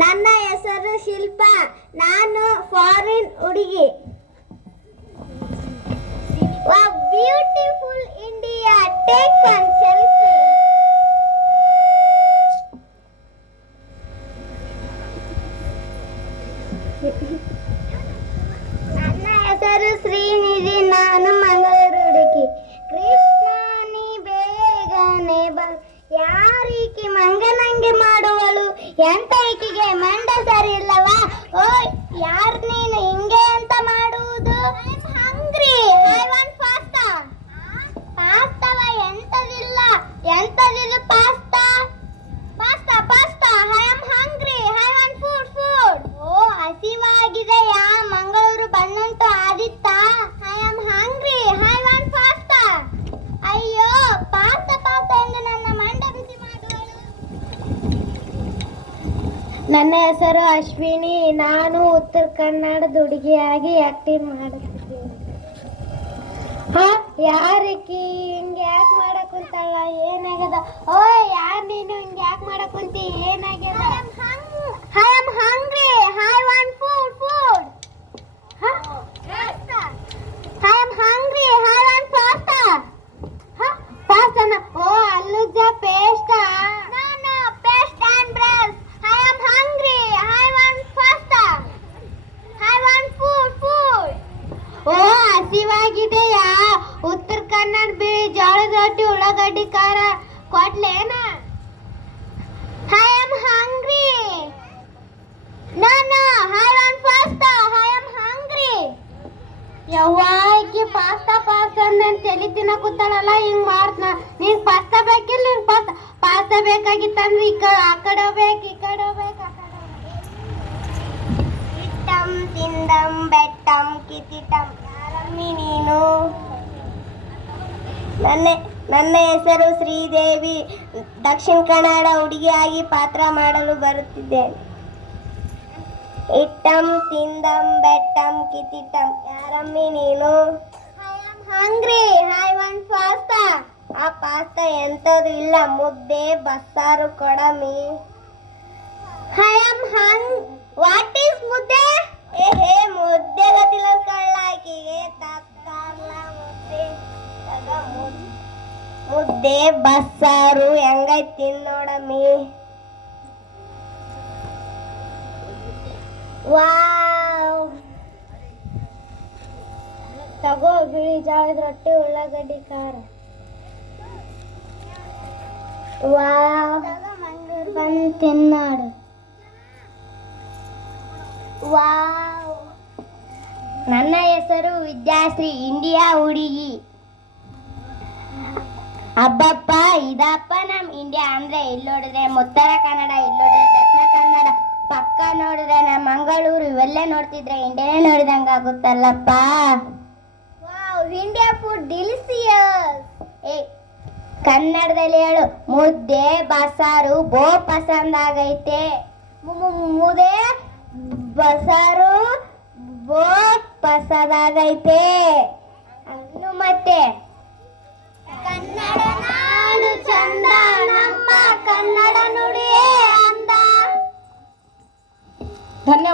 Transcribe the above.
ನನ್ನ ಹೆಸರು ಶಿಲ್ಪ, ನಾನು ಫಾರಿನ್ ಹುಡುಗಿ. Beautiful India take an selfie ನನ್ನ ಹೆಸರು ಶ್ರೀನಿಧಿ, ನಾನು ಮಂಗಳೂರು ಹುಡುಗಿ. ಕೃಷ್ಣ, ನೀ ಬೇಗನೆ ಬ. ಯಾರೀಕಿ ಮಂಗನಂಗೆ ಮಾಡುವಳು? ಎಂತ ಈಕಿಗೆ ಮಂಡ ಸರಿ ಇಲ್ಲವಾ ಓಯ್ ಯಾರ್ ನೀನು ಹಿಂಗೆ ಅಂತ ಮಾಡುವುದು ಹಂಗ್ರಿ ಐ ವಾಂಟ್ ಪಾಸ್ತಾ ಪಾಸ್ತಾವ ಎಂತದಿಲ್ಲ ಎಂತದಿಲ್ಲ pasta pasta pasta I am hungry I want food food ಓ ಹಸಿವಾಗಿದೆಯಾ ಮಂಗಳೂರು ಬಣ್ಣಂತೂ ಆದಿತ್ತಾ I am hungry I want pasta ಅಯ್ಯೋ ಪಾಸ್ತಾ ಪಾಸ್ತಾ ಎಂದು ನನ್ನ ಮಂಡ ಬಿಸಿ ಮಾಡುವಳು ನನ್ನ ಹೆಸರು ಅಶ್ವಿನಿ. ನಾನು ಉತ್ತರ ಕನ್ನಡದ ಹುಡುಗಿಯಾಗಿ ಆಕ್ಟಿಂಗ್ ಮಾಡುತ್ತಿದ್ದೇನೆ. ಹಾ, ಯಾರಿಕಿ? ಹಿಂಗೆ ಯಾಕೆ ಮಾಡಕ್ ಏನಾಗ್ಯದ? ಓ ಯಾರು ನೀನು? ಹಿಂಗೆ ಯಾಕೆ ಮಾಡಕ್ ಕುಂತಿ? ಏನಾಗ್ಯದ I am hungry I want food food I am hungry I want pasta ಪಾಸ್ತಾನ ಓ ಅಲ್ಲುಜ್ಜ ಪೇಸ್ಟಾ no no paste and brush I am hungry I want pasta I want food food ಓ ಹಸಿವಾಗಿದೆಯಾ ಉತ್ತರ ಕನ್ನಡ ಬಿಳಿ ರೊಟ್ಟಿ ಉಳ್ಳಾಗಡ್ಡಿ ಖಾರ ಕೊಡ್ಲೇನ? I am hungry no no I want pasta I am hungry ಈಕಿ pasta pasta ಅಂತ ತಲೆ ತಿನ್ನಕುತ್ತಾಳಲ್ಲ ಹಿಂಗ್ ಮಾಡ್ತ ನಿಂಗ್ ಪಾಸ್ತಾ ಬೇಕಿಲ್ಲ, ನಿಂಗ್ ಪಾಸ್ತಾ ಪಾಸ್ತಾ ಬೇಕಾಗಿತ್ತಂದ್ರೆ ಈ ಕಡೆ ಆ ಕಡೆ ಹೋಗ್ಬೇಕು, ಈ ಕಡೆ ಹೋಗ್ಬೇಕು, ಆ ಕಡೆ ತಿಂದಂ, ಬೆಟ್ಟಂ, ಕಿತ್ತಿಟ್ಟಂ, ಯಾರಮ್ಮಿ ನೀನು? ನನ್ನ ನನ್ನ ಹೆಸರು ಶ್ರೀದೇವಿ. ದಕ್ಷಿಣ ಕನ್ನಡ ಹುಡುಗಿಯಾಗಿ ಪಾತ್ರ ಮಾಡಲು ಬರುತ್ತಿದ್ದೇನೆ. ಇಟ್ಟಂ ತಿಂದಂ ಬೆಟ್ಟಂ ಕಿತ್ತಿಟ್ಟಂ. ಯಾರಮ್ಮಿ ನೀನು? ಹಂಗ್ರಿ ಐ ವಾಂಟ್ ಪಾಸ್ತಾ ಆ ಪಾಸ್ತಾ ಎಂಥದ್ದು ಇಲ್ಲ. ಮುದ್ದೆ ಬಸ್ಸಾರು ಕೊಡಮಿ. ಐ ಮುದ್ದೆ ಬಸ್ಸಾರು ಹೆಂಗೈತಿ ನೋಡಮ್ಮಿ. ವಾವ್. ತಗೋ ಬಿಳಿ ಜೋಳದ ರೊಟ್ಟಿ, ಉಳ್ಳಾಗಡ್ಡಿ, ಖಾರ. ವಾವ್. ಬಂದು ತಿನ್ನಾಡು ವಾವ್. ನನ್ನ ಹೆಸರು ವಿದ್ಯಾಶ್ರೀ, ಇಂಡಿಯಾ ಹುಡುಗಿ. ಅಬ್ಬಪ್ಪ ಇದಪ್ಪ ನಮ್ ಇಂಡಿಯಾ ಅಂದ್ರೆ ಇಲ್ಲಿ ನೋಡಿದ್ರೆ ಉತ್ತರ ಕನ್ನಡ ಇಲ್ಲಿ ನೋಡಿದ್ರೆ ದಕ್ಷಿಣ ಕನ್ನಡ ಪಕ್ಕ ನೋಡಿದ್ರೆ ನಮ್ಮ ಮಂಗಳೂರು ಇವೆಲ್ಲ ನೋಡ್ತಿದ್ರೆ ಇಂಡಿಯಾನೇ ನೋಡಿದಂಗ ಆಗುತ್ತಲ್ಲಪ್ಪ. ವಾವ್ ಇಂಡಿಯಾ ಫುಡ್ ಡಿಲಿಸಿಯಸ್ ಏ ಕನ್ನಡದಲ್ಲಿ ಹೇಳು ಮುದ್ದೆ ಬಸಾರು ಬೋ ಪಸಂದ್ ಆಗೈತೆ. ಮುದ್ದೆ ಬಸಾರು ಬೋ ಪಸದಾಗೈತೆ ಮತ್ತೆ? ನಮ್ಮ